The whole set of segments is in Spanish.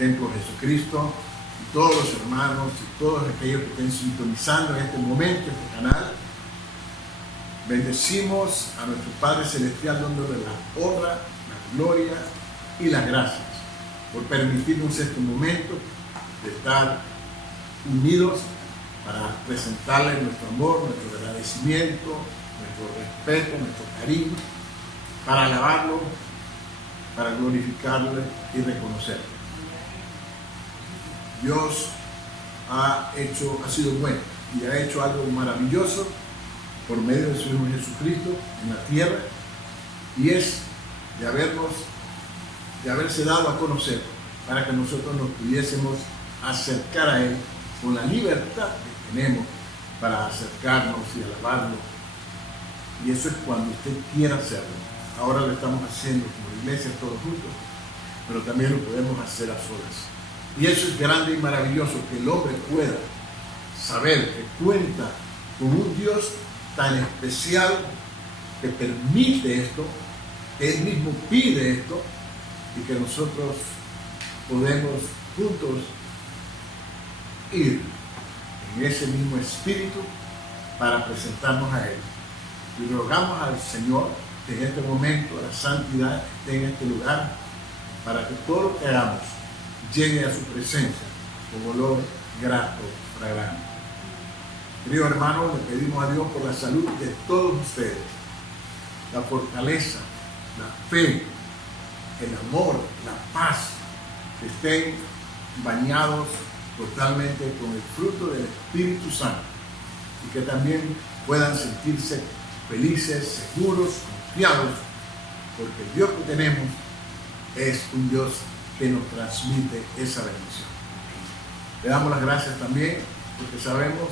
Templo de Jesucristo, y todos los hermanos y todos aquellos que estén sintonizando en este momento este canal. Bendecimos a nuestro Padre Celestial dándole la honra, la gloria y las gracias por permitirnos este momento de estar unidos para presentarle nuestro amor, nuestro agradecimiento, nuestro respeto, nuestro cariño, para alabarlo, para glorificarle y reconocerle. Dios ha sido bueno y ha hecho algo maravilloso por medio de su Hijo Jesucristo en la tierra, y es de haberse dado a conocer para que nosotros nos pudiésemos acercar a Él con la libertad que tenemos para acercarnos y alabarlo. Y eso es cuando usted quiera hacerlo. Ahora lo estamos haciendo como iglesia todos juntos, pero también lo podemos hacer a solas. Y eso es grande y maravilloso, que el hombre pueda saber que cuenta con un Dios tan especial que permite esto, que Él mismo pide esto, y que nosotros podemos juntos ir en ese mismo espíritu para presentarnos a Él. Y rogamos al Señor que en este momento la santidad esté en este lugar, para que todo lo que hagamos llegue a su presencia con olor grato, fragante. Queridos hermanos, le pedimos a Dios por la salud de todos ustedes, la fortaleza, la fe, el amor, la paz, que estén bañados totalmente con el fruto del Espíritu Santo, y que también puedan sentirse felices, seguros, confiados, porque el Dios que tenemos es un Dios que nos transmite esa bendición. Le damos las gracias también porque sabemos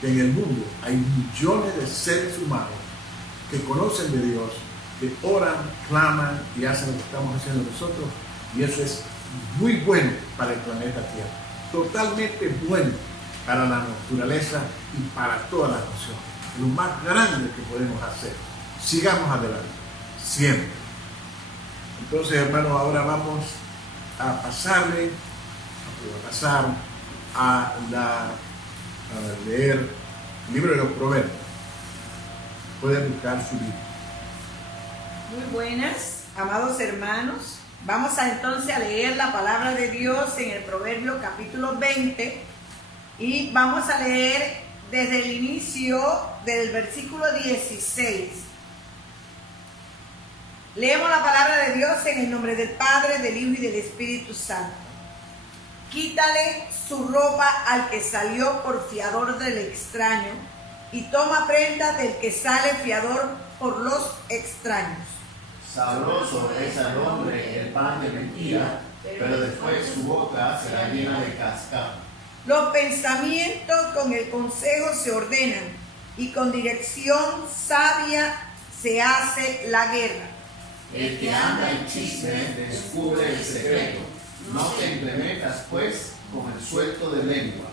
que en el mundo hay millones de seres humanos que conocen de Dios, que oran, claman y hacen lo que estamos haciendo nosotros, y eso es muy bueno para el planeta Tierra, totalmente bueno para la naturaleza y para toda la nación. Lo más grande que podemos hacer. Sigamos adelante, siempre. Entonces, hermanos, ahora vamos a pasar a leer el libro de los Proverbios. Pueden buscar su libro. Muy buenas, amados hermanos. Vamos entonces a leer la palabra de Dios en el Proverbio capítulo 20, y vamos a leer desde el inicio del versículo 16. Leemos la palabra de Dios en el nombre del Padre, del Hijo y del Espíritu Santo. Quítale su ropa al que salió por fiador del extraño, y toma prenda del que sale fiador por los extraños. Sabroso es al hombre el pan de mentira, pero después su boca será llena de cascada. Los pensamientos con el consejo se ordenan, y con dirección sabia se hace la guerra. El que anda en chisme descubre el secreto. No te implementas, pues, con el suelto de lengua.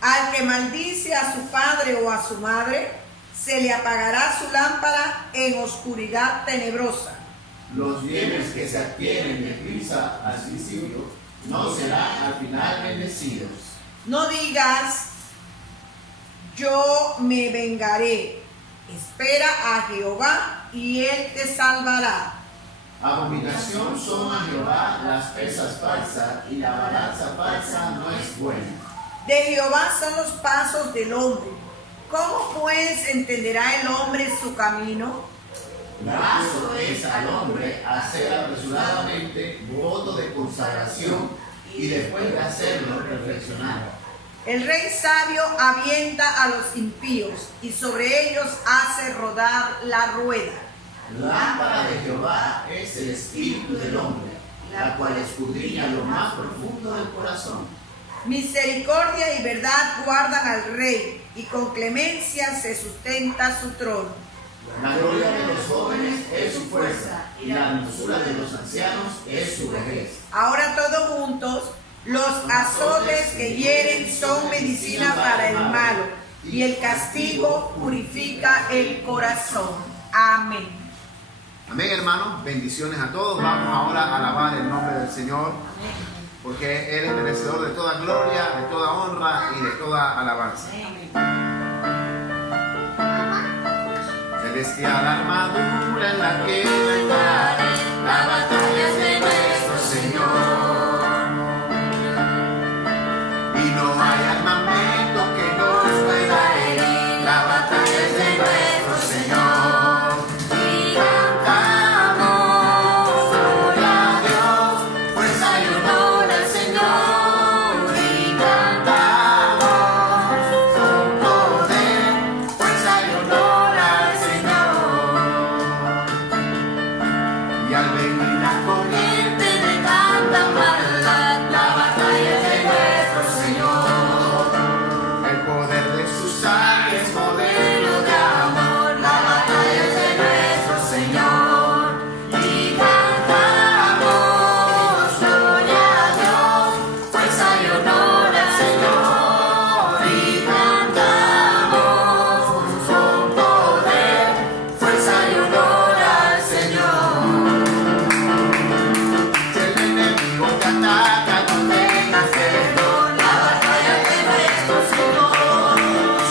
Al que maldice a su padre o a su madre, se le apagará su lámpara en oscuridad tenebrosa. Los bienes que se adquieren de prisa al principio no serán al final bendecidos. No digas, yo me vengaré. Espera a Jehová y Él te salvará. Abominación son a Jehová las pesas falsas, y la balanza falsa no es buena. De Jehová son los pasos del hombre. ¿Cómo pues entenderá el hombre su camino? Graso es al hombre hacer apresuradamente voto de consagración, y después de hacerlo reflexionar. El rey sabio avienta a los impíos, y sobre ellos hace rodar la rueda. Lámpara de Jehová es el espíritu del hombre, la cual escudriña lo más profundo del corazón. Misericordia y verdad guardan al rey, y con clemencia se sustenta su trono. La gloria de los jóvenes es su fuerza, y la hermosura de los ancianos es su vejez. Ahora todos juntos, los azotes que hieren son medicina para el malo, y el castigo purifica el corazón. Amén. Amén, hermanos. Bendiciones a todos. Vamos ahora a alabar el nombre del Señor. porque Él es merecedor de toda gloria, de toda honra y de toda alabanza. Celestial armadura en la que entraré, la batalla es de nuestro Señor. Y no hay armamento que nos pueda herir, la batalla es de nuestro Señor. Y cantamos gloria a Dios, fuerza y honor al Señor. Y cantamos con poder, fuerza y honor al Señor. Y al venir la corriente de tanta maldad, la batalla es de nuestro Señor. El poder de su sangre es modelo de amor, la batalla es de nuestro Señor. Y cantamos gloria a Dios, fuerza y honor al Señor. Y cantamos con poder, fuerza y honor al Señor. Si el enemigo te ataca, no tengas perdón, la batalla es de nuestro Señor.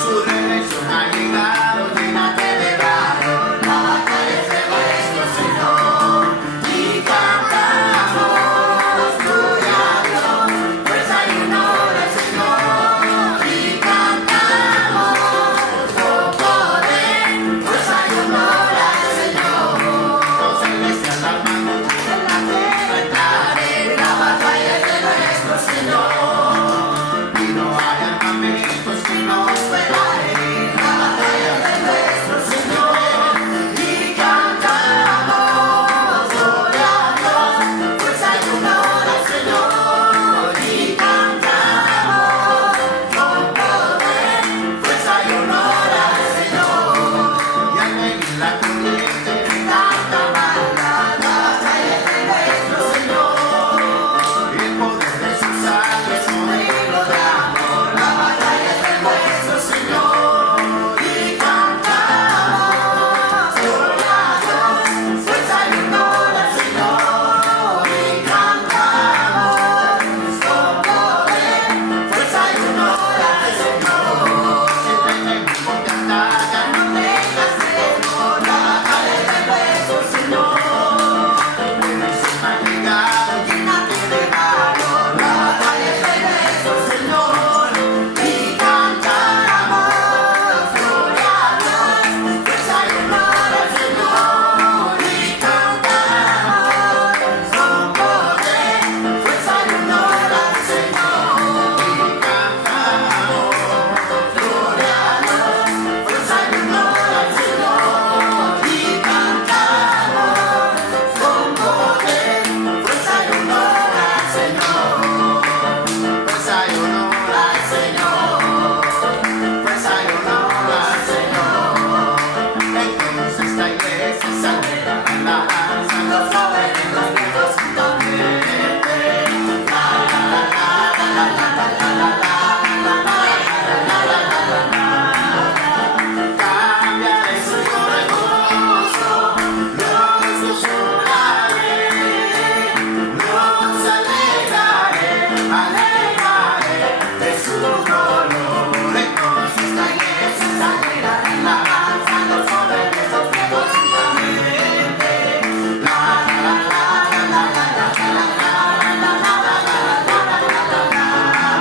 Su redención ha llegado, llénate de valor, la batalla es de nuestro Señor. Y cantamos gloria a Dios, fuerza y honor al Señor. Y cantamos con poder, fuerza y honor al Señor. Con celestial armadura en la tierra entraré, la batalla es de nuestro Señor. Y no hay armamentos que nos puedan herir, la batalla es de nuestro Señor. Y cantamos gloria a Dios, fuerza y honor al Señor. Y cantamos con poder, fuerza y honor al Señor. Y al venir la corriente de tanta maldad, la batalla es de nuestro Señor. Y el poder de su sangre es modelo de amor, la batalla es de nuestro Señor. Y cantamos gloria a Dios, fuerza y honor al Señor. Y cantamos con poder, fuerza y honor al Señor. Si el enemigo te ataca, no tengas temor, la batalla es de nuestro Señor. Tu redención ha llegado, llénate de valor, la batalla es de nuestro Señor. Y cantamos gloria a Dios, fuerza y honor al Señor. Y cantamos con poder, fuerza y honor al Señor. Y cantamos gloria a Dios, fuerza y honor al Señor. Y cantamos con poder, fuerza y honor al Señor. Fuerza y honor al Señor. Fuerza y honor al Señor. Entonces esta iglesia se alegra, alabanza los jóvenes, los viejos juntamente. La la la la la la la la la la la la la la. Cambiaré su lloro en gozo, los lloraré, los alegraré, alegraré de su dolor. Entonces la iglesia se alegra, alabanza los jóvenes, los viejos juntamente. La la la la la la la la la la la la la la la la la.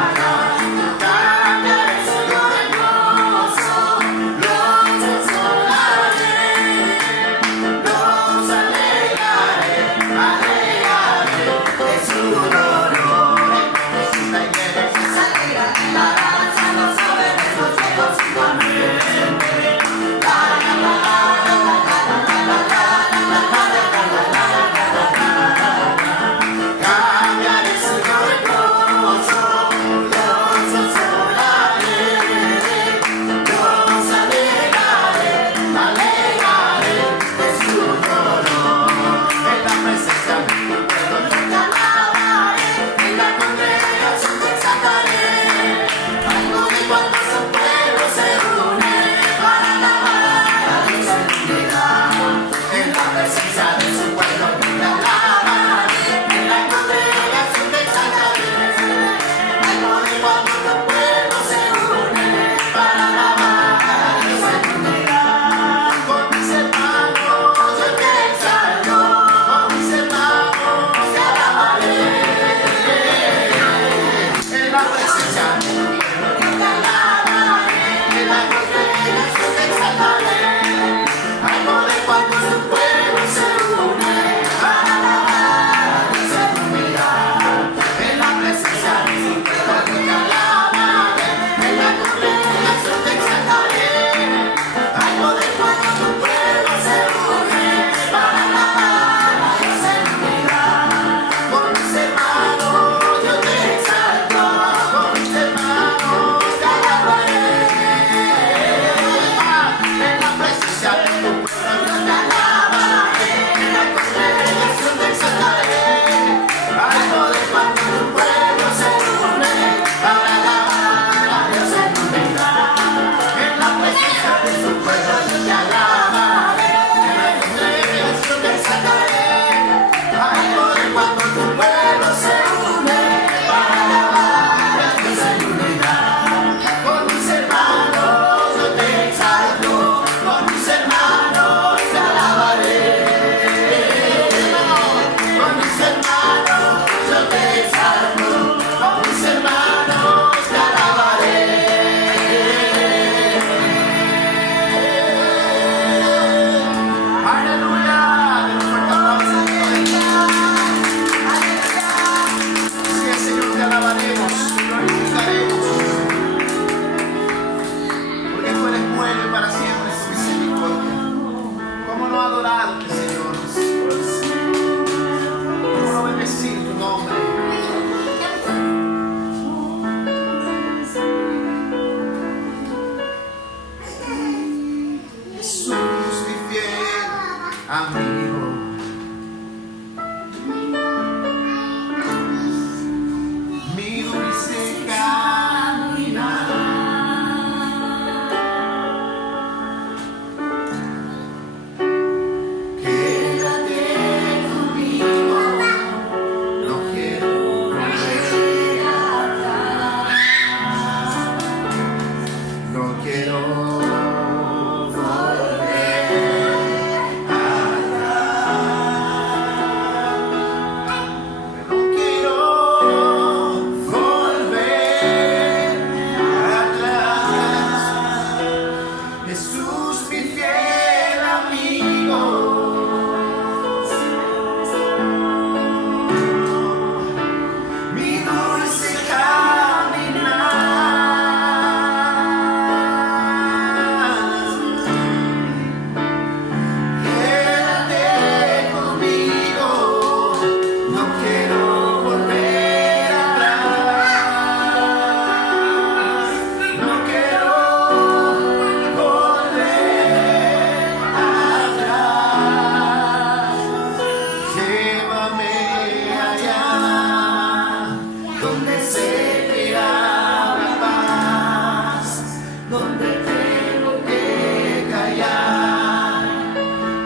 sé que habrá paz, donde tengo que callar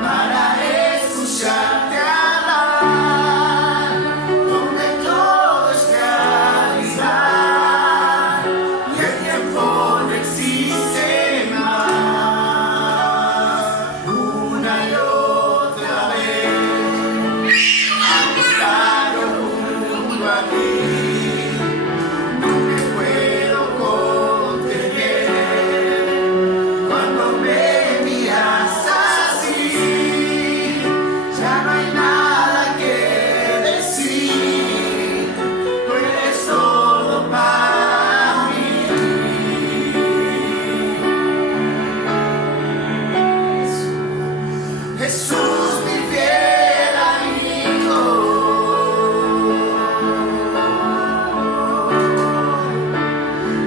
para escucharte hablar, donde todo es realidad y el tiempo no existe más. Una y otra vez han estado junto a mí, no me puedo contener cuando me miras así. Ya no hay nada que decir, tú eres todo para mí. Jesús, mi fiel amigo,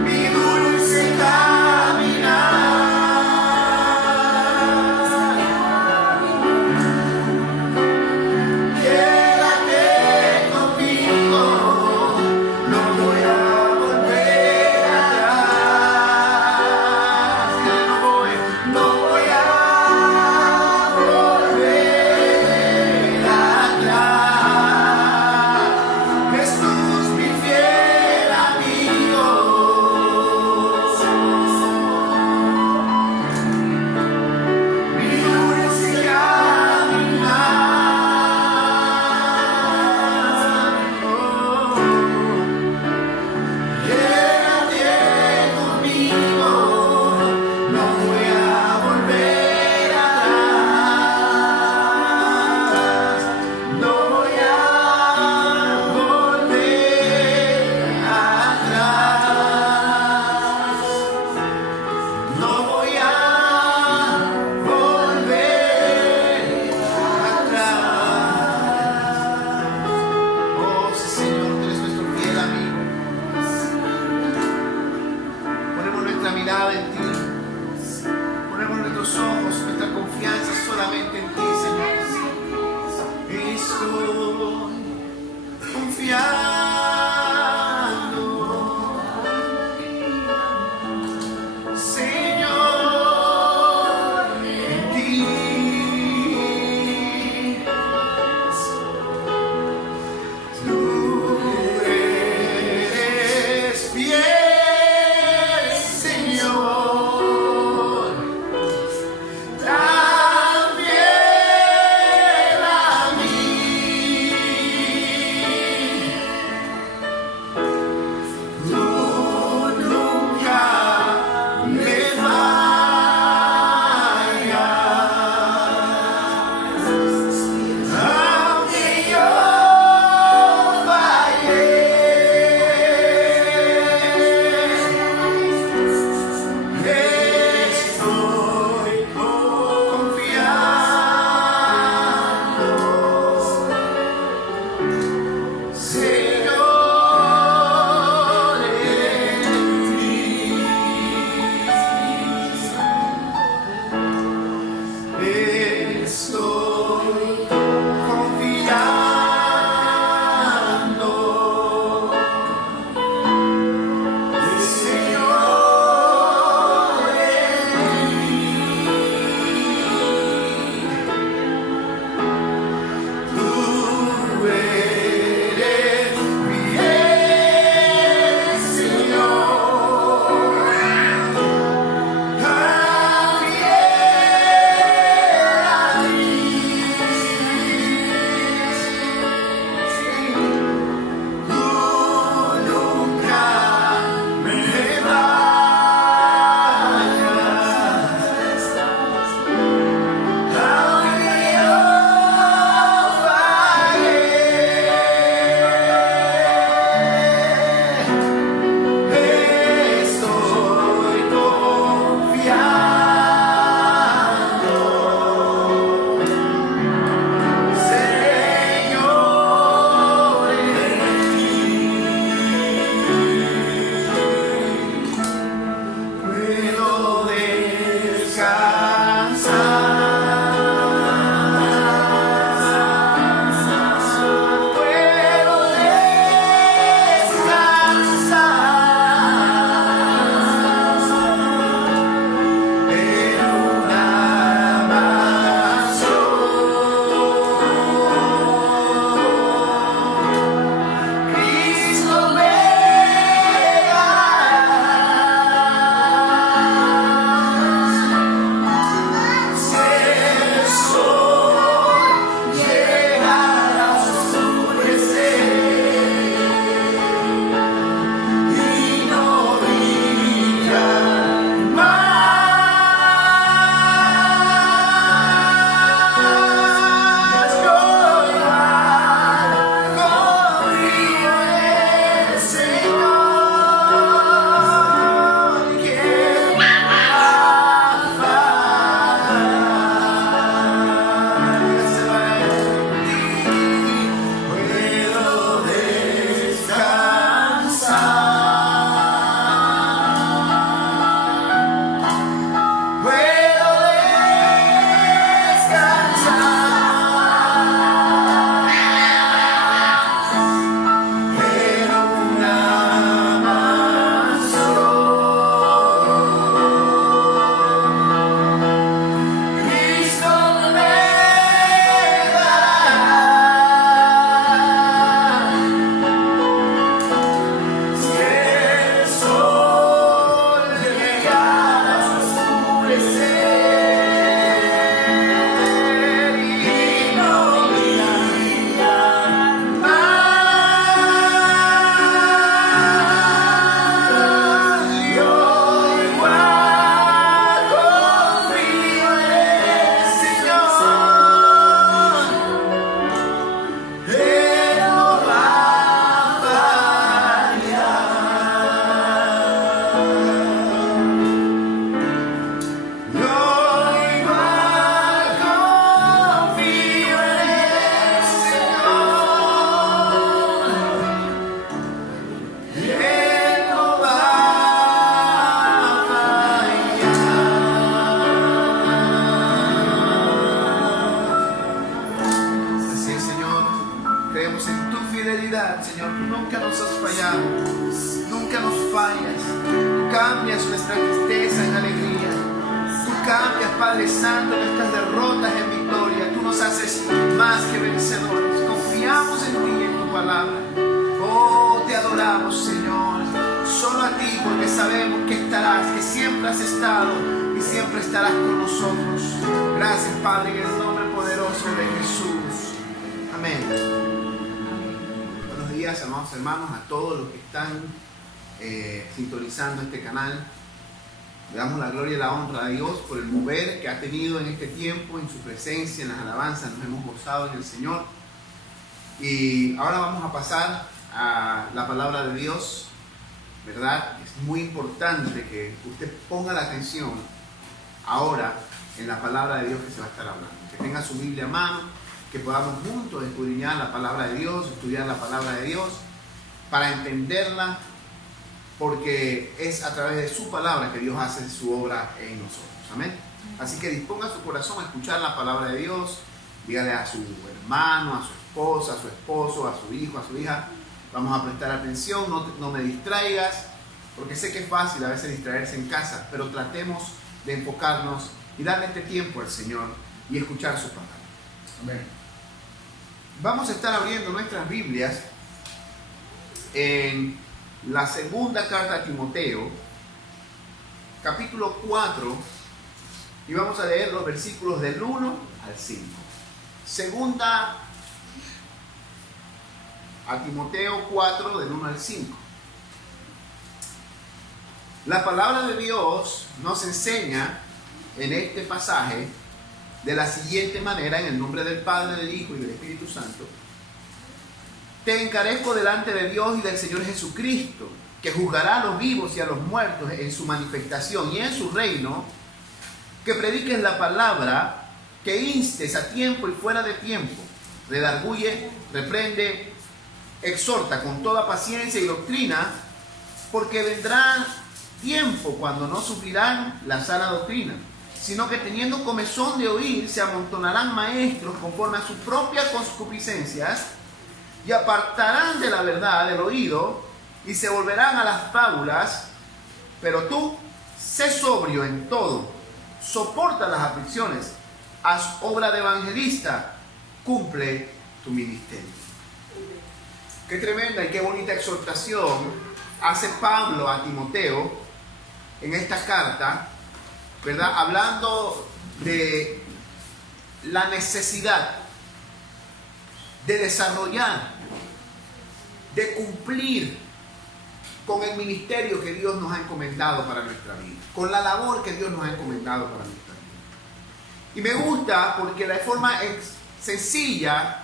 mi dulce caminar. Quédate conmigo, no voy a volver atrás. No voy a volver atrás. Jesús, mi fiel amigo, mi dulce caminar. Quédate conmigo, no voy a volver atrás. No voy a volver atrás. No voy a volver atrás. Oh, sí, Señor, tú eres nuestro fiel amigo. Ponemos nuestra mirada en ti. Ponemos nuestros ojos, nuestra confianza solamente en ti, Señor. Estoy confiando, Señor, en ti. Tú eres fiel, Señor. cambias nuestra tristeza en alegría. Tú cambias, Padre Santo, nuestras derrotas en victoria. Tú nos haces más que vencedores. Confiamos en ti y en tu palabra. Oh, te adoramos, Señor. Solo a ti, porque sabemos que estarás, que siempre has estado y siempre estarás con nosotros. Gracias, Padre, en el nombre poderoso de Jesús. Amén. Buenos días, amados hermanos, a todos los que están sintonizando este canal. Le damos la gloria y la honra a Dios por el mover que ha tenido en este tiempo, en su presencia, en las alabanzas. Nos hemos gozado en el Señor. Y ahora vamos a pasar a la palabra de Dios, ¿verdad? Es muy importante que usted ponga la atención ahora en la palabra de Dios que se va a estar hablando. Que tenga su Biblia a mano, que podamos juntos escudriñar la palabra de Dios, estudiar la palabra de Dios para entenderla, porque es a través de su palabra que Dios hace su obra en nosotros. Amén. Así que disponga su corazón a escuchar la palabra de Dios. Dígale a su hermano, a su esposa, a su esposo, a su hijo, a su hija: vamos a prestar atención, no me distraigas, porque sé que es fácil a veces distraerse en casa, pero tratemos de enfocarnos y darle este tiempo al Señor y escuchar su palabra. Amén. Vamos a estar abriendo nuestras Biblias en la segunda carta a Timoteo, capítulo 4, y vamos a leer los versículos del 1 al 5. Segunda a Timoteo 4, del 1 al 5. La palabra de Dios nos enseña en este pasaje de la siguiente manera, en el nombre del Padre, del Hijo y del Espíritu Santo: te encarezco delante de Dios y del Señor Jesucristo, que juzgará a los vivos y a los muertos en su manifestación y en su reino, que prediques la palabra, que instes a tiempo y fuera de tiempo, redarguye, reprende, exhorta con toda paciencia y doctrina, porque vendrá tiempo cuando no sufrirán la sana doctrina, sino que teniendo comezón de oír, se amontonarán maestros conforme a sus propias concupiscencias, y apartarán de la verdad del oído, y se volverán a las fábulas. Pero tú, sé sobrio en todo, soporta las aflicciones, haz obra de evangelista, cumple tu ministerio. Qué tremenda y qué bonita exhortación hace Pablo a Timoteo en esta carta, ¿verdad? Hablando de la necesidad de desarrollar, de cumplir con el ministerio que Dios nos ha encomendado para nuestra vida, con la labor que Dios nos ha encomendado para nuestra vida. Y me gusta porque la forma sencilla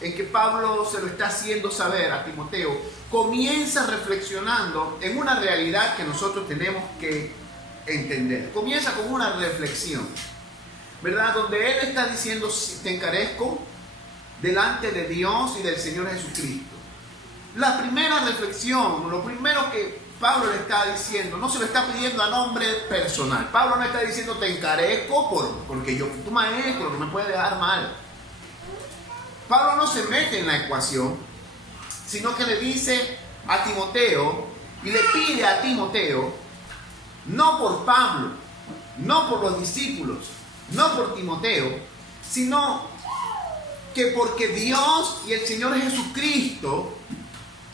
en que Pablo se lo está haciendo saber a Timoteo, comienza reflexionando en una realidad que nosotros tenemos que entender. Comienza con una reflexión, ¿verdad? Donde él está diciendo: te encarezco delante de Dios y del Señor Jesucristo. La primera reflexión, lo primero que Pablo le está diciendo, no se lo está pidiendo a nombre personal. Pablo no está diciendo: te encarezco porque yo, tu maestro, no me puede dejar mal. Pablo no se mete en la ecuación, sino que le dice a Timoteo y le pide a Timoteo, no por Pablo, no por los discípulos, no por Timoteo, sino que porque Dios y el Señor Jesucristo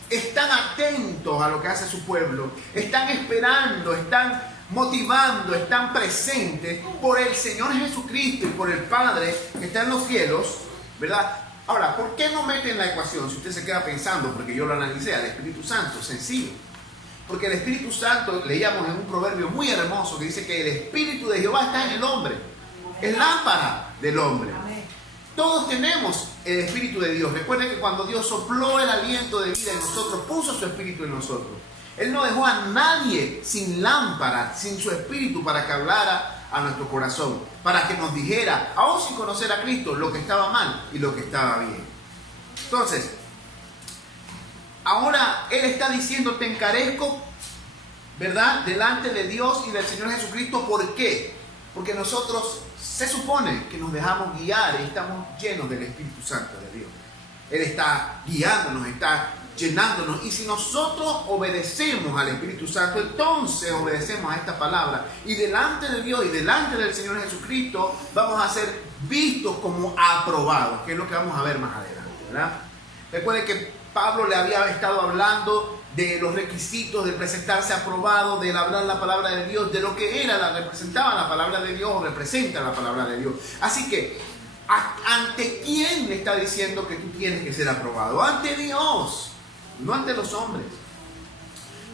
están atentos a lo que hace su pueblo, están esperando, están motivando, están presentes por el Señor Jesucristo y por el Padre que está en los cielos, ¿verdad? Ahora, ¿por qué no mete en la ecuación? Si usted se queda pensando, porque yo lo analicé, al Espíritu Santo, sencillo. Porque el Espíritu Santo, leíamos en un proverbio muy hermoso que dice que el Espíritu de Jehová está en el hombre, es lámpara del hombre. Todos tenemos el Espíritu de Dios. Recuerden que cuando Dios sopló el aliento de vida en nosotros, puso su Espíritu en nosotros. Él no dejó a nadie sin lámpara, sin su Espíritu, para que hablara a nuestro corazón, para que nos dijera, aún sin conocer a Cristo, lo que estaba mal y lo que estaba bien. Entonces, ahora Él está diciendo: te encarezco, ¿verdad?, delante de Dios y del Señor Jesucristo. ¿Por qué? Porque nosotros se supone que nos dejamos guiar y estamos llenos del Espíritu Santo de Dios. Él está guiándonos, está llenándonos. Y si nosotros obedecemos al Espíritu Santo, entonces obedecemos a esta palabra. Y delante de Dios y delante del Señor Jesucristo vamos a ser vistos como aprobados, que es lo que vamos a ver más adelante, ¿verdad? Recuerden que Pablo le había estado hablando de los requisitos de presentarse aprobado, de hablar la palabra de Dios, de lo que representaba la palabra de Dios o representa la palabra de Dios. Así que, ¿ante quién le está diciendo que tú tienes que ser aprobado? Ante Dios, no ante los hombres.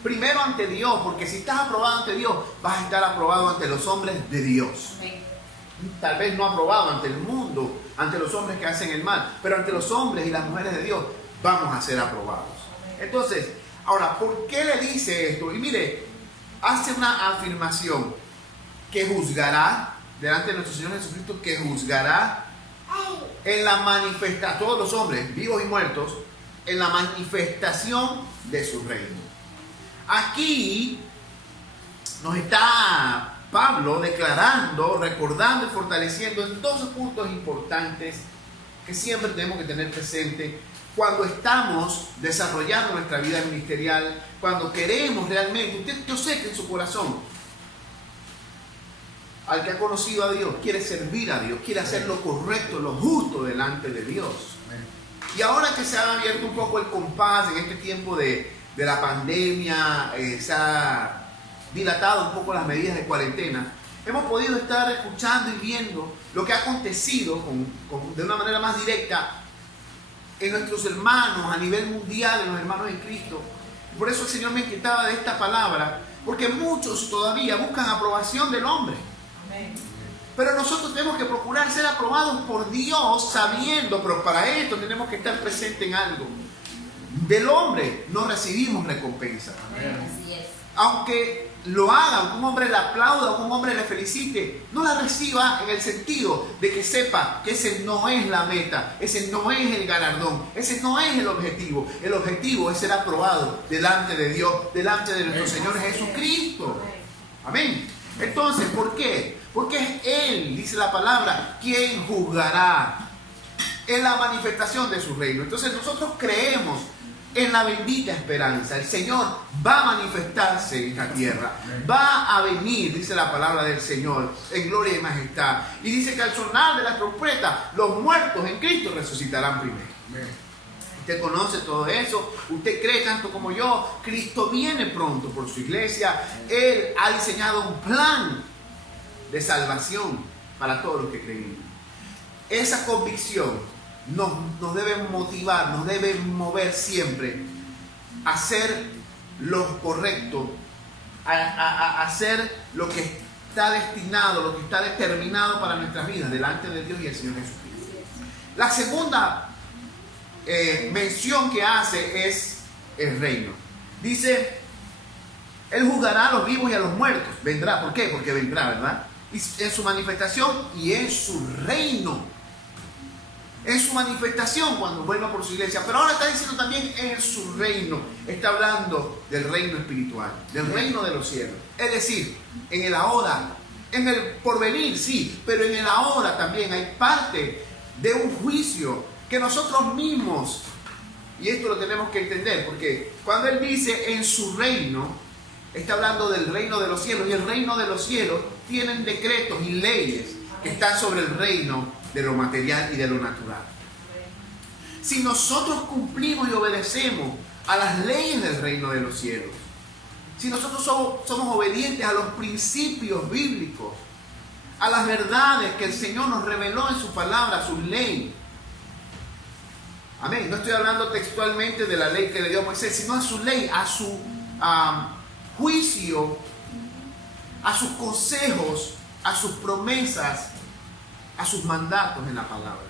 Primero ante Dios, porque si estás aprobado ante Dios, vas a estar aprobado ante los hombres de Dios. Tal vez no aprobado ante el mundo, ante los hombres que hacen el mal, pero ante los hombres y las mujeres de Dios vamos a ser aprobados. Entonces, ahora, ¿por qué le dice esto? Y mire, hace una afirmación que juzgará delante de nuestro Señor Jesucristo, que juzgará en la manifestación, todos los hombres, vivos y muertos, en la manifestación de su reino. Aquí nos está Pablo declarando, recordando y fortaleciendo en dos puntos importantes que siempre tenemos que tener presente cuando estamos desarrollando nuestra vida ministerial, cuando queremos realmente, yo sé que en su corazón, al que ha conocido a Dios, quiere servir a Dios, quiere hacer lo correcto, lo justo delante de Dios. Y ahora que se ha abierto un poco el compás en este tiempo de la pandemia, se ha dilatado un poco las medidas de cuarentena, hemos podido estar escuchando y viendo lo que ha acontecido de una manera más directa en nuestros hermanos a nivel mundial, en los hermanos en Cristo. Por eso el Señor me inquietaba de esta palabra, porque muchos todavía buscan aprobación del hombre. Amén. Pero nosotros tenemos que procurar ser aprobados por Dios, sabiendo, pero para esto tenemos que estar presentes en algo. Del hombre no recibimos recompensa. Amén. Así es. Aunque lo haga, aunque un hombre le aplauda, aunque un hombre le felicite, no la reciba en el sentido de que sepa que ese no es la meta, ese no es el galardón, ese no es el objetivo. El objetivo es ser aprobado delante de Dios, delante de nuestro Señor Jesucristo. Amén. Entonces, ¿por qué? Porque es Él, dice la palabra, quien juzgará en la manifestación de su reino. Entonces nosotros creemos en la bendita esperanza. El Señor va a manifestarse en esta tierra, va a venir, dice la palabra del Señor, en gloria y majestad. Y dice que al sonar de la trompeta, los muertos en Cristo resucitarán primero. Usted conoce todo eso, usted cree tanto como yo. Cristo viene pronto por su iglesia. Él ha diseñado un plan de salvación para todos los que creen. Esa convicción nos debe motivar, nos debe mover siempre a hacer lo correcto, a hacer lo que está destinado, lo que está determinado para nuestras vidas delante de Dios y el Señor Jesucristo. La segunda mención que hace es el reino. Dice, Él juzgará a los vivos y a los muertos. Vendrá, ¿por qué? Porque vendrá, ¿verdad? Y en su manifestación y en su reino. En su manifestación cuando vuelva por su iglesia. Pero ahora está diciendo también en su reino. Está hablando del reino espiritual, del reino de los cielos. Es decir, en el ahora, en el porvenir, sí, pero en el ahora también hay parte de un juicio que nosotros mismos, y esto lo tenemos que entender, porque cuando Él dice en su reino, está hablando del reino de los cielos, y el reino de los cielos tienen decretos y leyes que están sobre el reino de lo material y de lo natural. Si nosotros cumplimos y obedecemos a las leyes del reino de los cielos, si nosotros somos obedientes a los principios bíblicos, a las verdades que el Señor nos reveló en su palabra, su ley. Amén. No estoy hablando textualmente de la ley que le dio a Moisés, sino a su ley, a su juicio, a sus consejos, a sus promesas, a sus mandatos en la palabra.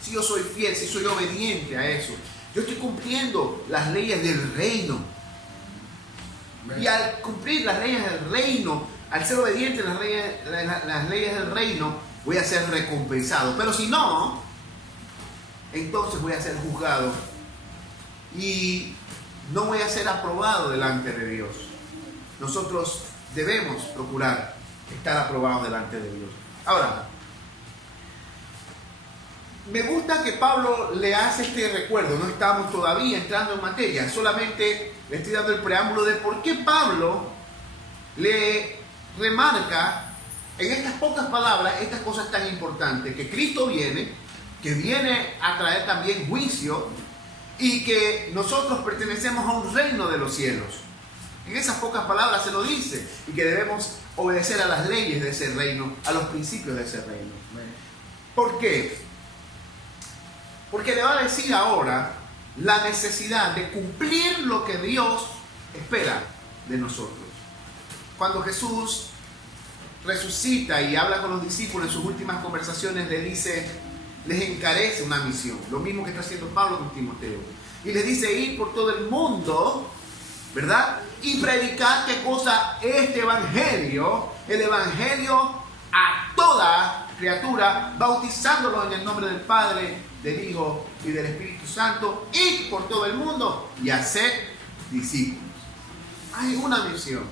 Si yo soy fiel, si soy obediente a eso, yo estoy cumpliendo las leyes del reino. Y al cumplir las leyes del reino, al ser obediente a las leyes del reino, voy a ser recompensado. Pero si no, entonces voy a ser juzgado y no voy a ser aprobado delante de Dios. Nosotros debemos procurar estar aprobados delante de Dios. Ahora, me gusta que Pablo le hace este recuerdo. No estamos todavía entrando en materia, solamente le estoy dando el preámbulo de por qué Pablo le remarca en estas pocas palabras estas cosas tan importantes: que Cristo viene, que viene a traer también juicio y que nosotros pertenecemos a un reino de los cielos. En esas pocas palabras se lo dice, y que debemos obedecer a las leyes de ese reino, a los principios de ese reino. ¿Por qué? Porque le va a decir ahora la necesidad de cumplir lo que Dios espera de nosotros. Cuando Jesús resucita y habla con los discípulos en sus últimas conversaciones, le dice, les encarece una misión, lo mismo que está haciendo Pablo con Timoteo, y les dice: ir por todo el mundo, ¿verdad? Y predicar, ¿qué cosa? Este evangelio, el evangelio a toda criatura, bautizándolos en el nombre del Padre, del Hijo y del Espíritu Santo, y por todo el mundo y hacer discípulos. Hay una misión,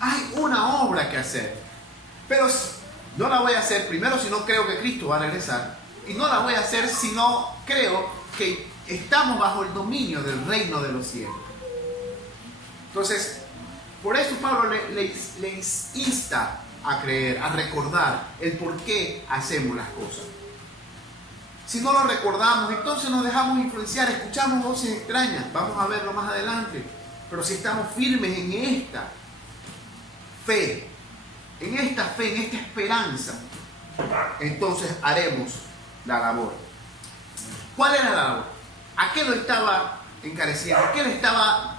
hay una obra que hacer, pero no la voy a hacer primero si no creo que Cristo va a regresar, y no la voy a hacer si no creo que estamos bajo el dominio del reino de los cielos. Entonces, por eso Pablo les insta a creer, a recordar el por qué hacemos las cosas. Si no lo recordamos, entonces nos dejamos influenciar, escuchamos voces extrañas, vamos a verlo más adelante. Pero si estamos firmes en esta fe, en esta esperanza, entonces haremos la labor. ¿Cuál era la labor? ¿A qué lo estaba encareciendo? ¿A qué le estaba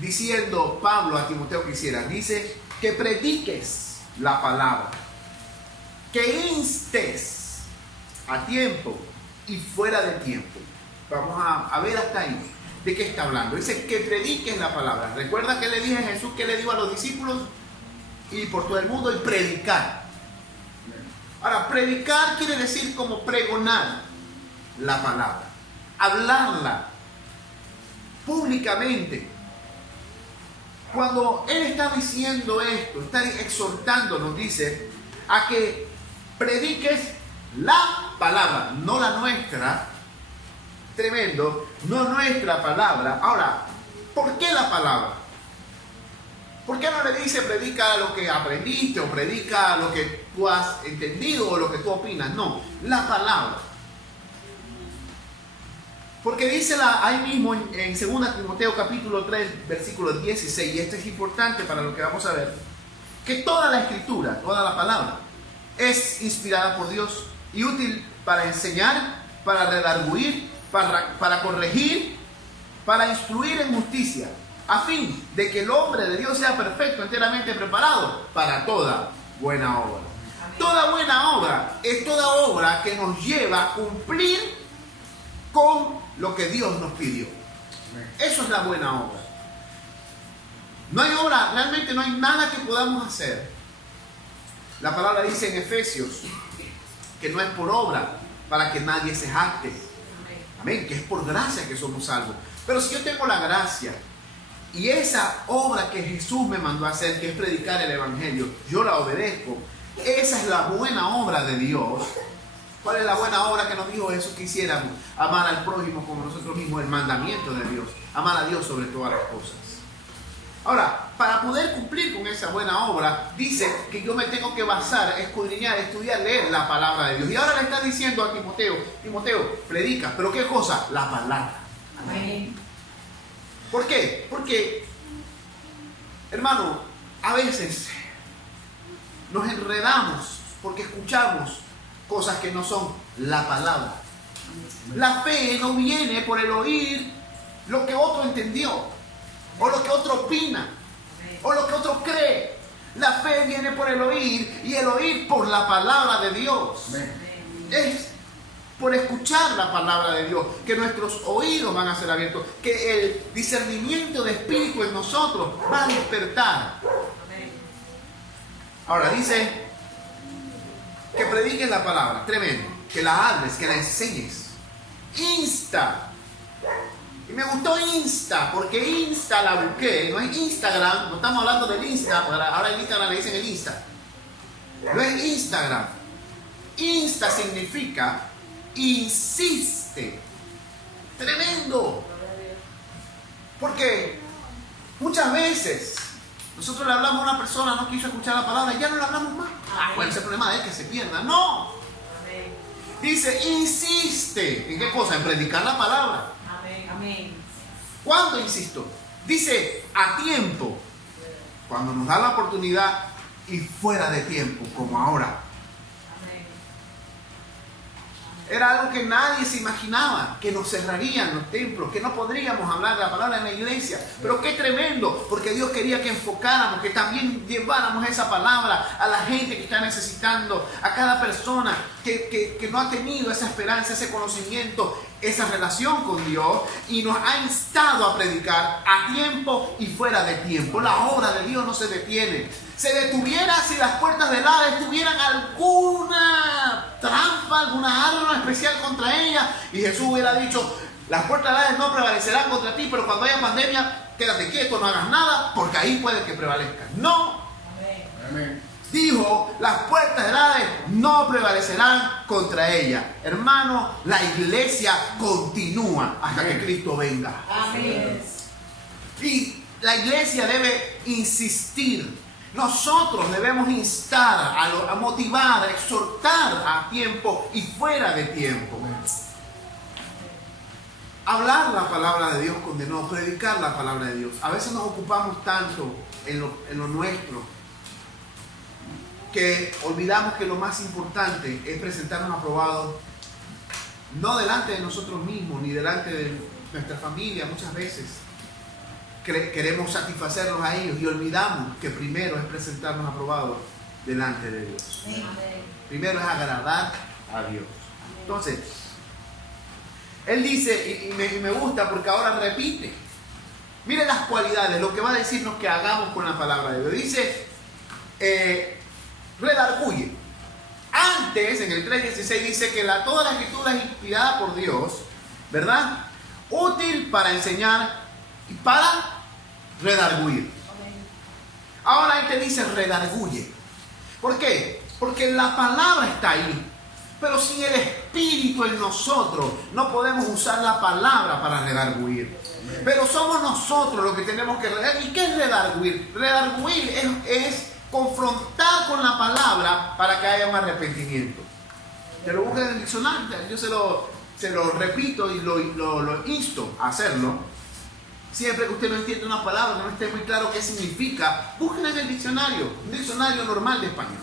diciendo Pablo a Timoteo que hiciera? Dice que prediques la palabra, que instes a tiempo y fuera de tiempo. Vamos a ver hasta ahí de qué está hablando. Dice que prediques la palabra. Recuerda que le dije a Jesús que le dijo a los discípulos: ir por todo el mundo y predicar. Ahora, predicar quiere decir como pregonar la palabra, hablarla públicamente. Cuando él está diciendo esto, está exhortándonos, dice, a que prediques la palabra, no la nuestra. Tremendo, no nuestra palabra. Ahora, ¿por qué la palabra? ¿Por qué no le dice predica lo que aprendiste o predica lo que tú has entendido o lo que tú opinas? No, la palabra. Porque dice ahí mismo en 2 Timoteo capítulo 3 versículo 16, y esto es importante para lo que vamos a ver, que toda la escritura, toda la palabra es inspirada por Dios y útil para enseñar, para redarguir, para corregir, para instruir en justicia, a fin de que el hombre de Dios sea perfecto, enteramente preparado para toda buena obra. Amén. Toda buena obra es toda obra que nos lleva a cumplir con lo que Dios nos pidió. Amén. Eso es la buena obra. No hay obra, realmente no hay nada que podamos hacer. La palabra dice en Efesios que no es por obra para que nadie se jacte. Amén, que es por gracia que somos salvos. Pero si yo tengo la gracia y esa obra que Jesús me mandó a hacer, que es predicar el evangelio, yo la obedezco, esa es la buena obra de Dios. ¿Cuál es la buena obra que nos dijo Jesús que hiciéramos? Amar al prójimo como nosotros mismos, el mandamiento de Dios. Amar a Dios sobre todas las cosas. Ahora, para poder cumplir con esa buena obra, dice que yo me tengo que basar, escudriñar, estudiar, leer la palabra de Dios. Y ahora le está diciendo a Timoteo, predica, ¿pero qué cosa? La palabra. Amén. ¿Por qué? Porque, hermano, a veces nos enredamos porque escuchamos cosas que no son la palabra. La fe no viene por el oír lo que otro entendió, o lo que otro opina, o lo que otro cree. La fe viene por el oír, y el oír por la palabra de Dios. Es por escuchar la palabra de Dios que nuestros oídos van a ser abiertos, que el discernimiento de espíritu en nosotros va a despertar. Ahora dice que prediques la palabra, tremendo, que la hables, que la enseñes. Insta. Y me gustó Insta, porque Insta la busqué, no es Instagram, no estamos hablando del Insta, ahora el Instagram le dicen el Insta. No es Instagram. Insta significa insiste. Tremendo. Porque muchas veces nosotros le hablamos a una persona, no quiso escuchar la palabra y ya no le hablamos más. Bueno, ese problema es que se pierda. No. Dice, insiste. ¿En qué cosa? En predicar la palabra. Amén. ¿Cuándo insisto? Dice, a tiempo. Cuando nos da la oportunidad y fuera de tiempo, como ahora. Era algo que nadie se imaginaba, que nos cerrarían los templos, que no podríamos hablar de la palabra en la iglesia. Pero qué tremendo, porque Dios quería que enfocáramos, que también lleváramos esa palabra a la gente que está necesitando, a cada persona que no ha tenido esa esperanza, ese conocimiento, esa relación con Dios, y nos ha instado a predicar a tiempo y fuera de tiempo. La obra de Dios no se detiene. Se detuviera si las puertas del Hades tuvieran alguna trampa, alguna arma especial contra ella, y Jesús hubiera dicho, las puertas del Hades no prevalecerán contra ti, pero cuando haya pandemia, quédate quieto, no hagas nada, porque ahí puede que prevalezca. No. Amén. Dijo, las puertas del Hades no prevalecerán contra ella. Hermano, la iglesia continúa hasta que Cristo venga. Amén. Y la iglesia debe insistir. Nosotros debemos instar, a motivar, a exhortar a tiempo y fuera de tiempo. Hablar la palabra de Dios con denuedo, predicar la palabra de Dios. A veces nos ocupamos tanto en lo nuestro que olvidamos que lo más importante es presentarnos aprobados, no delante de nosotros mismos ni delante de nuestra familia. Muchas veces queremos satisfacerlos a ellos y olvidamos que primero es presentarnos aprobados delante de Dios. Primero es agradar a Dios. Entonces, él dice, y me gusta porque ahora repite, mire las cualidades, lo que va a decirnos que hagamos con la palabra de Dios. Dice, redarguye. Antes, en el 3:16 dice que toda la escritura es inspirada por Dios, ¿verdad? Útil para enseñar y para redarguir. Ahora él te dice redarguye. ¿Por qué? Porque la palabra está ahí, pero sin el Espíritu en nosotros no podemos usar la palabra para redarguir. Pero somos nosotros los que tenemos que redarguir. ¿Y qué es redarguir? Redarguir es confrontar con la palabra para que haya un arrepentimiento. Te lo buscan en el diccionario, yo se lo repito y lo insto a hacerlo. Siempre que usted no entiende una palabra, que no esté muy claro qué significa, búsquenla en el diccionario, un diccionario normal de español.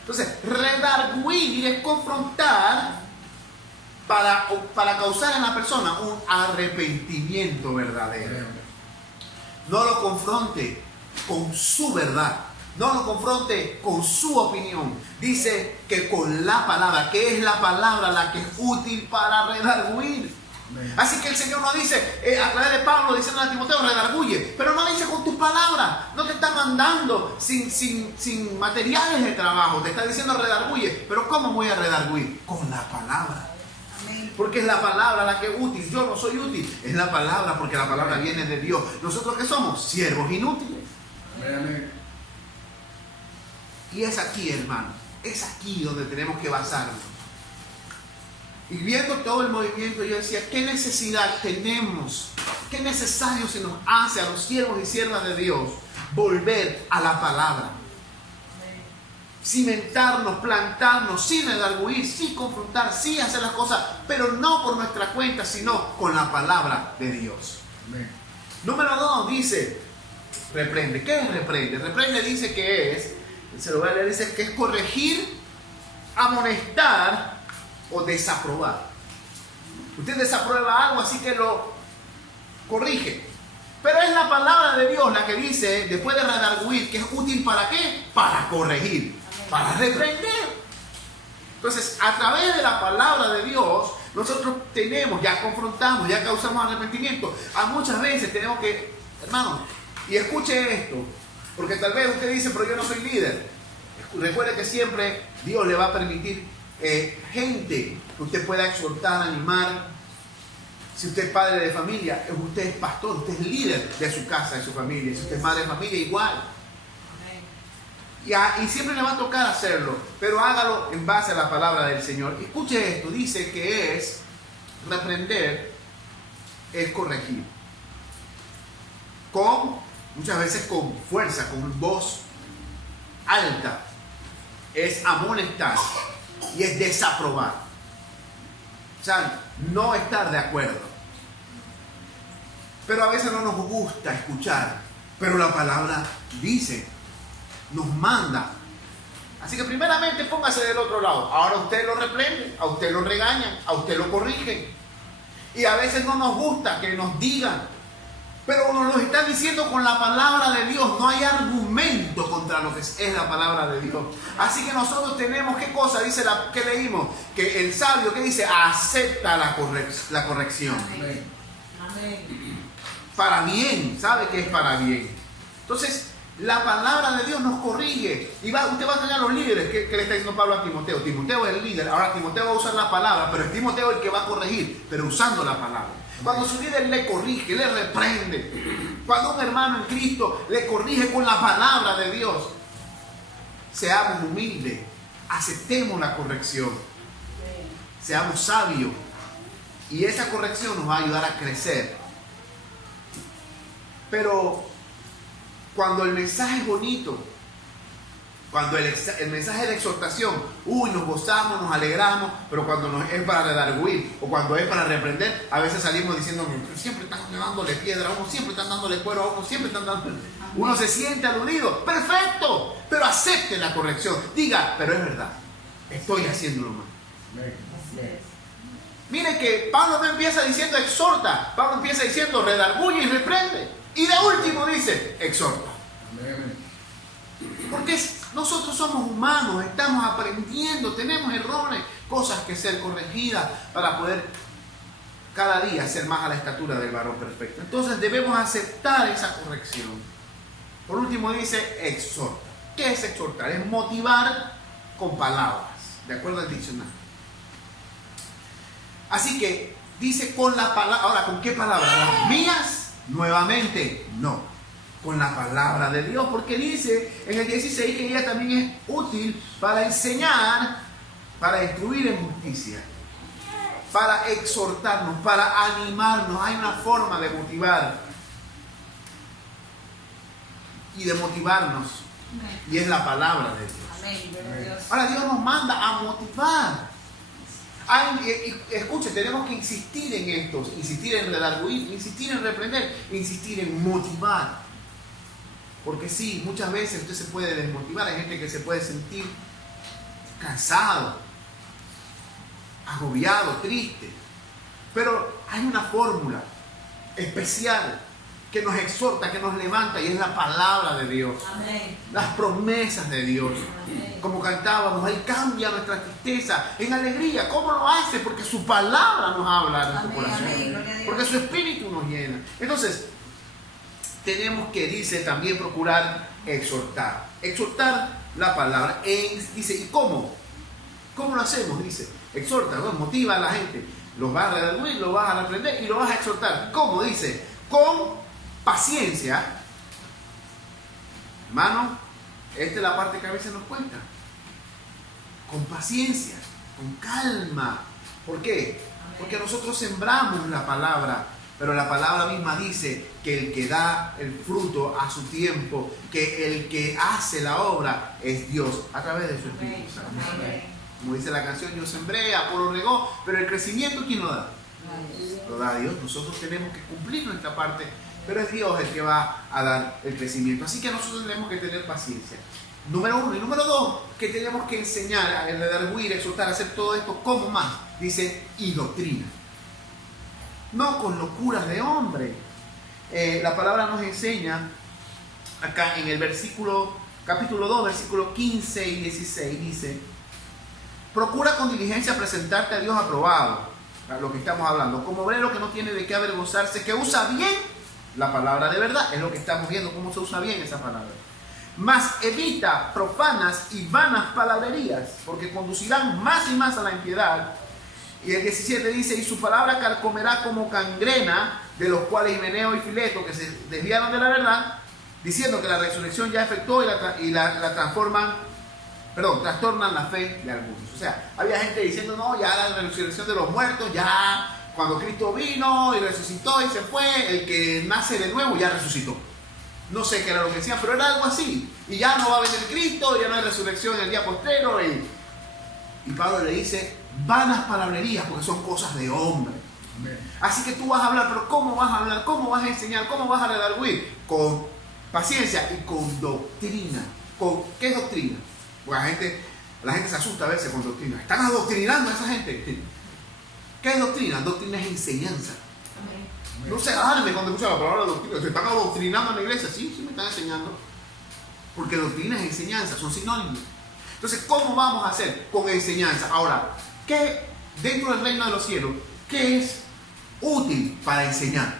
Entonces, redarguir es confrontar para causar en la persona un arrepentimiento verdadero. No lo confronte con su verdad, no lo confronte con su opinión. Dice que con la palabra, que es la palabra la que es útil para redarguir. Así que el Señor nos dice, a través de Pablo, diciendo a Timoteo, redarguye, pero no dice con tus palabras, no te está mandando sin materiales de trabajo, te está diciendo redarguye, pero ¿cómo voy a redarguir? Con la palabra. Porque es la palabra la que es útil. Yo no soy útil, es la palabra, porque la palabra viene de Dios. ¿Nosotros qué somos? Siervos inútiles. Amén. Y es aquí, hermano, es aquí donde tenemos que basarnos. Y viendo todo el movimiento, yo decía, ¿qué necesidad tenemos? ¿Qué necesario se nos hace a los siervos y siervas de Dios volver a la palabra? Cimentarnos, plantarnos, sin redarguir, sin confrontar, sin hacer las cosas, pero no por nuestra cuenta, sino con la palabra de Dios. Amén. Número 2 dice, reprende. ¿Qué es reprende? Reprende dice que es, se lo voy a leer, dice que es corregir, amonestar o desaprobar. Usted desaprueba algo, así que lo corrige. Pero es la palabra de Dios la que dice, después de redarguir, que es útil ¿para qué? Para corregir, para reprender. Entonces, a través de la palabra de Dios, nosotros tenemos, ya confrontamos, ya causamos arrepentimiento. A muchas veces tenemos que, hermano, y escuche esto, porque tal vez usted dice, pero yo no soy líder. Recuerde que siempre Dios le va a permitir gente que usted pueda exhortar, animar. Si usted es padre de familia, usted es pastor, usted es líder de su casa, de su familia. Si usted es madre de familia, igual. Y siempre le va a tocar hacerlo, pero hágalo en base a la palabra del Señor. Escuche esto, dice que es reprender, es corregir. Muchas veces con fuerza, con voz alta, es amonestar y es desaprobar. O sea, no estar de acuerdo. Pero a veces no nos gusta escuchar, pero la palabra dice, nos manda. Así que primeramente póngase del otro lado. Ahora usted lo reprende, a usted lo regañan, a usted lo corrigen. Y a veces no nos gusta que nos digan, pero nos lo están diciendo con la palabra de Dios. No hay argumento contra lo que es la palabra de Dios. Así que nosotros tenemos, ¿qué cosa dice que leímos? Que el sabio, ¿qué dice? Acepta la corrección. Amén. Amén. Para bien, sabe que es para bien. Entonces, la palabra de Dios nos corrige. Y usted va a tener a los líderes. ¿Qué le está diciendo Pablo a Timoteo? Timoteo es el líder. Ahora Timoteo va a usar la palabra, pero es Timoteo el que va a corregir, pero usando la palabra. Cuando su líder le corrige, le reprende. Cuando un hermano en Cristo le corrige con la palabra de Dios, seamos humildes, aceptemos la corrección, seamos sabios. Y esa corrección nos va a ayudar a crecer. Pero cuando el mensaje es bonito, cuando el mensaje de exhortación, nos gozamos, nos alegramos, pero cuando es para redarguir o cuando es para reprender, a veces salimos diciendo, siempre están dándole piedra a uno, siempre están dándole cuero a uno, siempre están dándole... Uno se siente aludido, perfecto, pero acepte la corrección, diga, pero es verdad, estoy haciéndolo mal. Mire que Pablo no empieza diciendo exhorta, Pablo empieza diciendo redarguye y reprende, y de último dice exhorta. Porque nosotros somos humanos, estamos aprendiendo, tenemos errores, cosas que ser corregidas para poder cada día ser más a la estatura del varón perfecto. Entonces debemos aceptar esa corrección. Por último dice exhorta. ¿Qué es exhortar? Es motivar con palabras, de acuerdo al diccionario. Así que dice con la palabra. Ahora, ¿con qué palabras? ¿Las mías? Nuevamente, no. Con la palabra de Dios, porque dice en el 16 que ella también es útil para enseñar, para instruir en justicia, para exhortarnos, para animarnos. Hay una forma de motivar y de motivarnos, y es la palabra de Dios. Ahora Dios nos manda a motivar. Escuche, tenemos que insistir en esto, insistir en redarguir, insistir en reprender, insistir en motivar. Porque sí, muchas veces usted se puede desmotivar, hay gente que se puede sentir cansado, agobiado, triste. Pero hay una fórmula especial que nos exhorta, que nos levanta, y es la palabra de Dios. Amén. Las promesas de Dios. Amén. Como cantábamos, Él cambia nuestra tristeza en alegría. ¿Cómo lo hace? Porque su palabra nos habla en nuestro corazón. Amén. Porque su espíritu nos llena. Entonces, tenemos que, dice, también procurar exhortar. Exhortar la palabra. Dice, ¿y cómo? ¿Cómo lo hacemos? Dice, exhorta, ¿no? Motiva a la gente. Los vas a redarguir, los vas a reprender y los vas a exhortar. ¿Cómo? Dice, con paciencia. Hermano, esta es la parte que a veces nos cuesta. Con paciencia, con calma. ¿Por qué? Porque nosotros sembramos la palabra, pero la palabra misma dice que el que da el fruto a su tiempo, que el que hace la obra es Dios a través de su Espíritu Santo. Como dice la canción, yo sembré, Apolo regó, pero el crecimiento, ¿quién lo da? Lo da Dios. Nosotros tenemos que cumplir nuestra parte, pero es Dios el que va a dar el crecimiento. Así que nosotros tenemos que tener paciencia. Número 1. Y número 2, que tenemos que enseñar, a redarguir, exhortar, a hacer todo esto. ¿Cómo más? Dice, y doctrina. No con locuras de hombre. La palabra nos enseña acá en el capítulo 2, versículos 15 y 16, dice: procura con diligencia presentarte a Dios aprobado, a lo que estamos hablando, como obrero que no tiene de qué avergonzarse, que usa bien la palabra de verdad. Es lo que estamos viendo, cómo se usa bien esa palabra. Mas evita profanas y vanas palabrerías, porque conducirán más y más a la impiedad. Y el 17 dice: y su palabra carcomerá como gangrena, de los cuales Himeneo y Fileto, que se desviaron de la verdad, diciendo que la resurrección ya efectuó trastornan la fe de algunos. O sea, había gente diciendo, no, ya la resurrección de los muertos, ya cuando Cristo vino y resucitó y se fue, el que nace de nuevo ya resucitó. No sé qué era lo que decían, pero era algo así. Y ya no va a venir Cristo, ya no hay resurrección en el día postrero. Y Pablo le dice, vanas palabrerías, porque son cosas de hombre. Así que tú vas a hablar, pero ¿cómo vas a hablar? ¿Cómo vas a enseñar? ¿Cómo vas a redarguir? Con paciencia y con doctrina. ¿Qué es doctrina? Porque la gente se asusta a veces con doctrina. Están adoctrinando a esa gente. ¿Qué es doctrina? Doctrina es enseñanza. No se alarme cuando escucha la palabra doctrina. ¿Se están adoctrinando en la iglesia? Sí, me están enseñando. Porque doctrina es enseñanza, son sinónimos. Entonces, ¿cómo vamos a hacer con enseñanza? Ahora, ¿qué dentro del reino de los cielos, qué es útil para enseñar?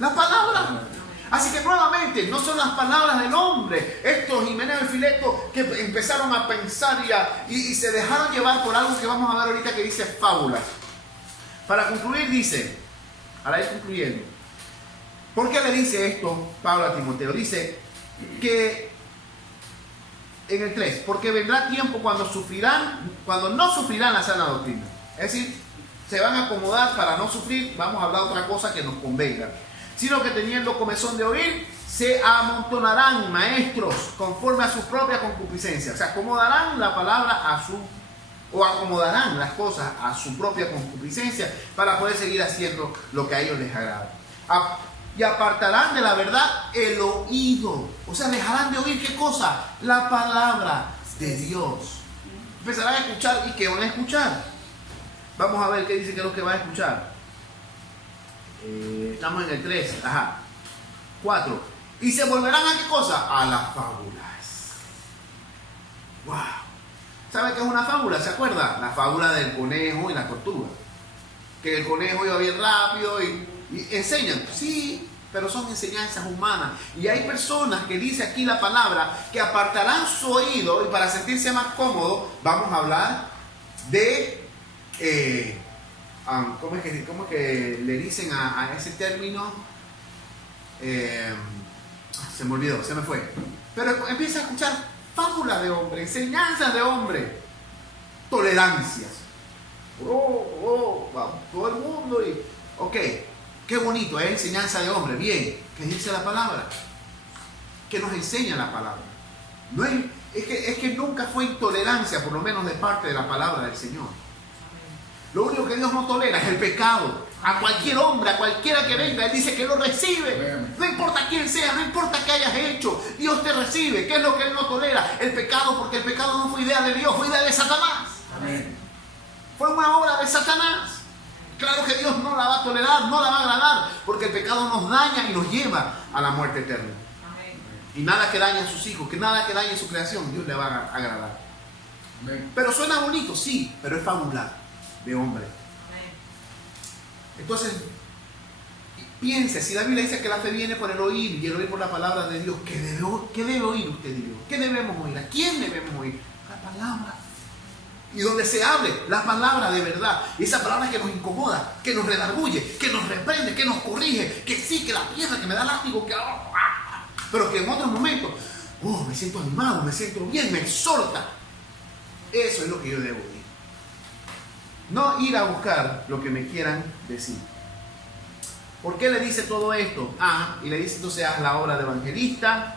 La palabra. Así que nuevamente, no son las palabras del hombre. Estos Himeneo y Fileto que empezaron a pensar y se dejaron llevar por algo que vamos a ver ahorita que dice fábulas. Para concluir dice, para ir concluyendo, ¿por qué le dice esto Pablo a Timoteo? Dice que en el 3, porque vendrá tiempo cuando no sufrirán la sana doctrina. Es decir, se van a acomodar para no sufrir, vamos a hablar otra cosa que nos convenga. Sino que teniendo comezón de oír, se amontonarán maestros conforme a su propia concupiscencia. O sea, acomodarán la palabra acomodarán las cosas a su propia concupiscencia para poder seguir haciendo lo que a ellos les agrada. Y apartarán de la verdad el oído. O sea, dejarán de oír ¿qué cosa? La palabra de Dios. Empezarán a escuchar. ¿Y qué van a escuchar? Vamos a ver qué dice que es lo que van a escuchar. Estamos en el 3. 4. Y se volverán a ¿qué cosa? A las fábulas. ¡Wow! ¿Sabe qué es una fábula? ¿Se acuerda? La fábula del conejo y la tortuga. Que el conejo iba bien rápido y enseñan. Sí, pero son enseñanzas humanas. Y hay personas que dice aquí la palabra que apartarán su oído y para sentirse más cómodo, vamos a hablar de ¿cómo es que le dicen a ese término? Se me olvidó, se me fue. Pero empieza a escuchar fábulas de hombre, enseñanzas de hombre, tolerancias. Todo el mundo y... Ok, qué bonito, es enseñanza de hombre. Bien, ¿qué dice la palabra? ¿Qué nos enseña la palabra? No es que nunca fue intolerancia, por lo menos de parte de la palabra del Señor. Lo único que Dios no tolera es el pecado. A cualquier hombre, a cualquiera que venga, Él dice que lo recibe. No importa quién sea, no importa qué hayas hecho, Dios te recibe. ¿Qué es lo que Él no tolera? El pecado, porque el pecado no fue idea de Dios, fue idea de Satanás. Amén. Fue una obra de Satanás. Claro que Dios no la va a tolerar, no la va a agradar, porque el pecado nos daña y nos lleva a la muerte eterna. Amén. Y nada que dañe a sus hijos, que nada que dañe su creación, Dios le va a agradar. Amén. Pero suena bonito, sí, pero es fabular de hombre. Entonces, piense, si la Biblia dice que la fe viene por el oír y el oír por la palabra de Dios, ¿qué debe oír usted, Dios? ¿Qué debemos oír? ¿A quién debemos oír? La palabra. Y donde se hable la palabra de verdad, y esa palabra que nos incomoda, que nos redarguye, que nos reprende, que nos corrige, que sí, que la piedra, que me da látigo, pero que en otros momentos, me siento animado, me siento bien, me exhorta. Eso es lo que yo debo oír. No ir a buscar lo que me quieran decir. ¿Por qué le dice todo esto? Y le dice entonces haz la obra de evangelista,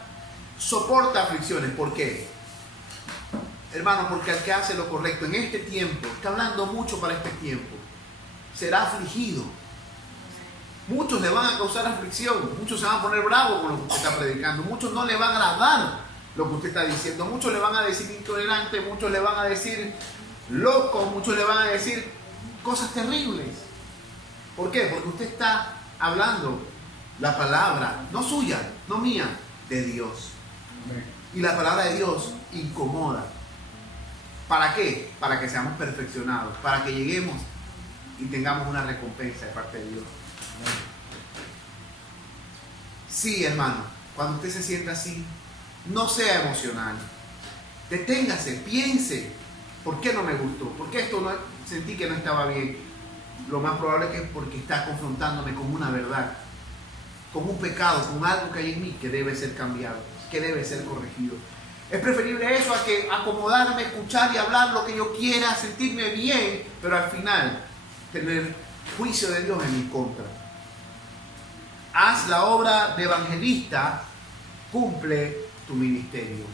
soporta aflicciones. ¿Por qué? Hermano, porque al que hace lo correcto en este tiempo, está hablando mucho para este tiempo, será afligido. Muchos le van a causar aflicción, muchos se van a poner bravos con lo que usted está predicando, muchos no le va a agradar lo que usted está diciendo, muchos le van a decir intolerante, muchos le van a decir loco, muchos le van a decir cosas terribles. ¿Por qué? Porque usted está hablando la palabra, no suya, no mía, de Dios. Y la palabra de Dios incomoda. ¿Para qué? Para que seamos perfeccionados, para que lleguemos y tengamos una recompensa de parte de Dios. Sí, hermano, cuando usted se sienta así, no sea emocional. Deténgase, piense. ¿Por qué no me gustó? ¿Por qué esto no sentí que no estaba bien? Lo más probable es que es porque está confrontándome con una verdad. con un pecado, con algo que hay en mí que debe ser cambiado, que debe ser corregido. Es preferible eso a que acomodarme, escuchar y hablar lo que yo quiera, sentirme bien, pero al final tener juicio de Dios en mi contra. Haz la obra de evangelista, cumple tu ministerio.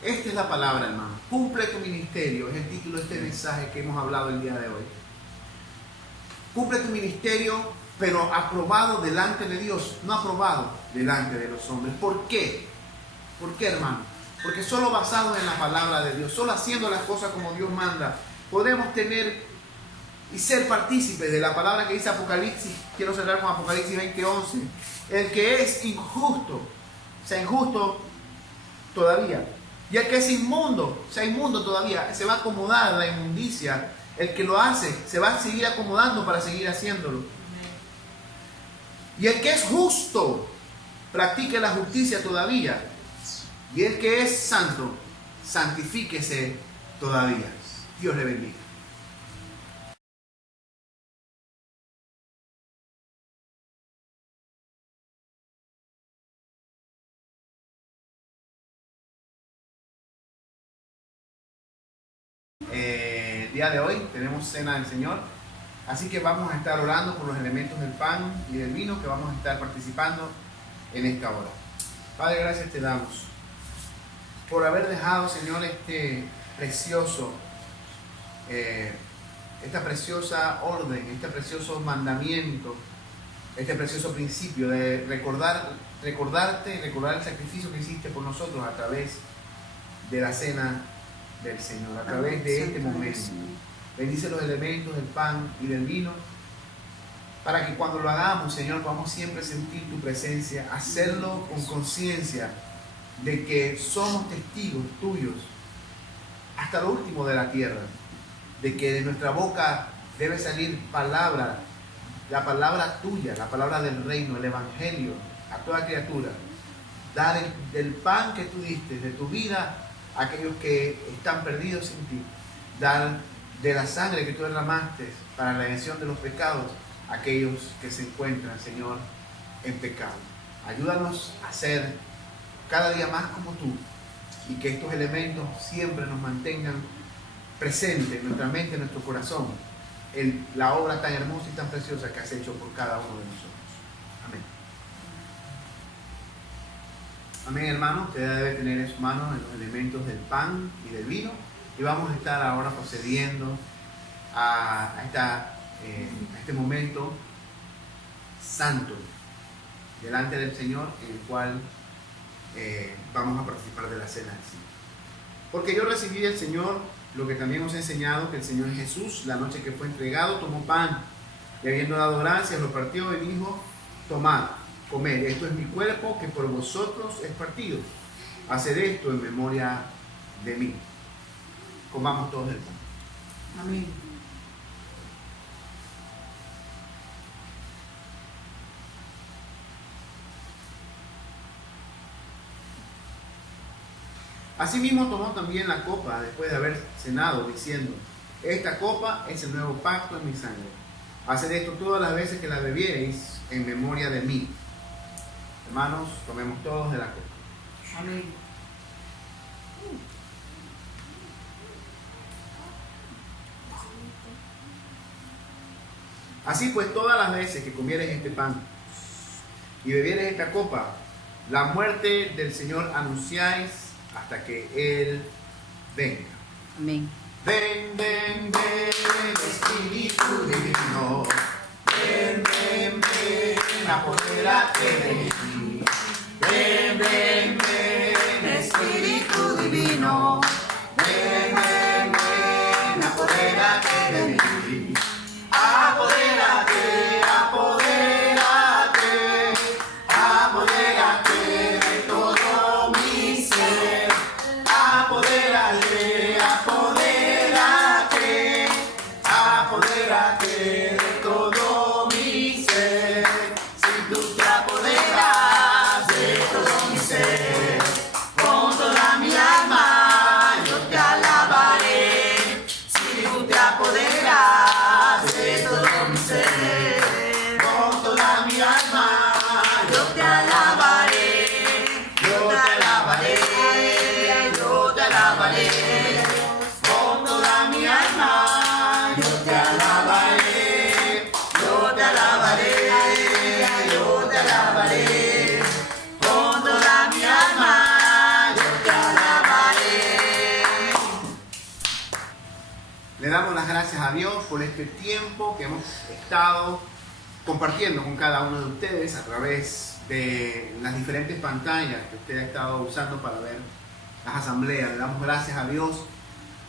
Esta es la palabra, hermano. Cumple tu ministerio, es el título de este mensaje que hemos hablado el día de hoy. Cumple tu ministerio, pero aprobado delante de Dios, no aprobado delante de los hombres. ¿Por qué? ¿Por qué, hermano? Porque solo basado en la palabra de Dios, solo haciendo las cosas como Dios manda, podemos tener y ser partícipes de la palabra que dice Apocalipsis. Quiero cerrar con Apocalipsis 20:11. El que es injusto, sea injusto todavía. Y el que es inmundo, sea inmundo todavía. Se va a acomodar la inmundicia. El que lo hace se va a seguir acomodando para seguir haciéndolo. Y el que es justo, practique la justicia todavía. Y el que es santo, santifíquese todavía. Dios le bendiga. El día de hoy tenemos cena del Señor, así que vamos a estar orando por los elementos del pan y del vino que vamos a estar participando en esta hora. Padre, gracias te damos por haber dejado, Señor, esta preciosa orden, este precioso mandamiento, este precioso principio de recordarte y recordar el sacrificio que hiciste por nosotros a través de la cena del Señor, a través de este momento. Bendice los elementos del pan y del vino, para que cuando lo hagamos, Señor, podamos siempre sentir tu presencia, hacerlo con conciencia de que somos testigos tuyos hasta lo último de la tierra, de que de nuestra boca debe salir palabra, la palabra tuya, la palabra del reino, el evangelio a toda criatura. Dar del pan que tú diste, de tu vida, a aquellos que están perdidos sin ti. Dar de la sangre que tú derramaste para la redención de los pecados a aquellos que se encuentran, Señor, en pecado. Ayúdanos a ser cada día más como tú, y que estos elementos siempre nos mantengan presentes en nuestra mente, en nuestro corazón, en la obra tan hermosa y tan preciosa que has hecho por cada uno de nosotros. Amén. Amén, hermano. Usted debe tener en sus manos los elementos del pan y del vino, y vamos a estar ahora procediendo a este momento santo delante del Señor, en el cual vamos a participar de la cena del Señor. Porque yo recibí del Señor lo que también os he enseñado, que el Señor Jesús, la noche que fue entregado, tomó pan y habiendo dado gracias, lo partió y dijo: tomad, comed, esto es mi cuerpo que por vosotros es partido. Haced esto en memoria de mí. Comamos todos el pan. Amén. Asimismo tomó también la copa después de haber cenado, diciendo: esta copa es el nuevo pacto en mi sangre. Haced esto todas las veces que la bebiereis en memoria de mí. Hermanos, tomemos todos de la copa. Amén. Así pues, todas las veces que comieres este pan y bebieres esta copa, la muerte del Señor anunciáis hasta que Él venga. Amén. Ven, ven, ven, Espíritu Divino. Ven, ven, ven, apodérate de mí. Ven, ven, ven, Espíritu Divino. Ven, ven, ven, apodérate de mí. Apodérate, apodérate, apodérate de todo mi ser. Apodérate, apodérate, apodérate de todo mi ser. Si tú te apoderas de todo mi ser, con toda mi alma yo te alabaré. Si tú te apoderas de todo mi ser, con toda mi alma yo te alabaré, yo te alabaré, con toda mi alma, yo te alabaré, yo te alabaré, yo te alabaré, con toda mi alma, yo te alabaré. Le damos las gracias a Dios por este tiempo que hemos estado compartiendo con cada uno de ustedes a través de las diferentes pantallas que usted ha estado usando para ver las asambleas. Le damos gracias a Dios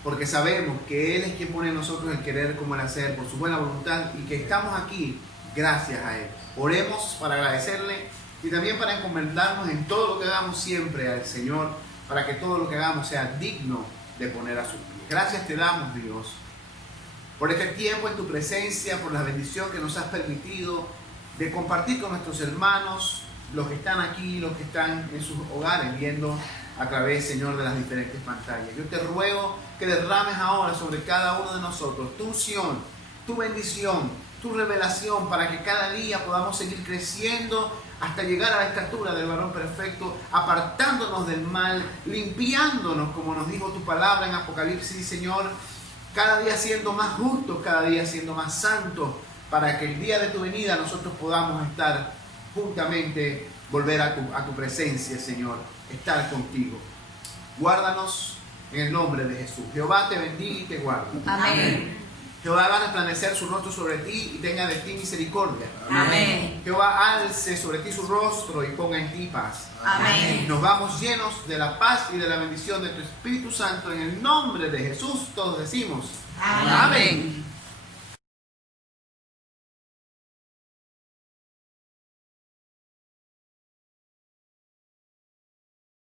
porque sabemos que Él es quien pone en nosotros el querer como el hacer por su buena voluntad y que estamos aquí gracias a Él. Oremos para agradecerle y también para encomendarnos en todo lo que hagamos siempre al Señor, para que todo lo que hagamos sea digno de poner a sus pies. Gracias te damos, Dios, por este tiempo en tu presencia, por la bendición que nos has permitido de compartir con nuestros hermanos, los que están aquí, los que están en sus hogares viendo a través, Señor, de las diferentes pantallas. Yo te ruego que derrames ahora sobre cada uno de nosotros tu unción, tu bendición, tu revelación, para que cada día podamos seguir creciendo hasta llegar a la estatura del varón perfecto, apartándonos del mal, limpiándonos, como nos dijo tu palabra en Apocalipsis, Señor, cada día siendo más justos, cada día siendo más santos, para que el día de tu venida nosotros podamos estar juntamente, volver a tu presencia, Señor, estar contigo. Guárdanos en el nombre de Jesús. Jehová te bendiga y te guarde. Amén. Jehová va a resplandecer su rostro sobre ti y tenga de ti misericordia. Amén. Jehová alce sobre ti su rostro y ponga en ti paz. Amén. Nos vamos llenos de la paz y de la bendición de tu Espíritu Santo. En el nombre de Jesús todos decimos Amén.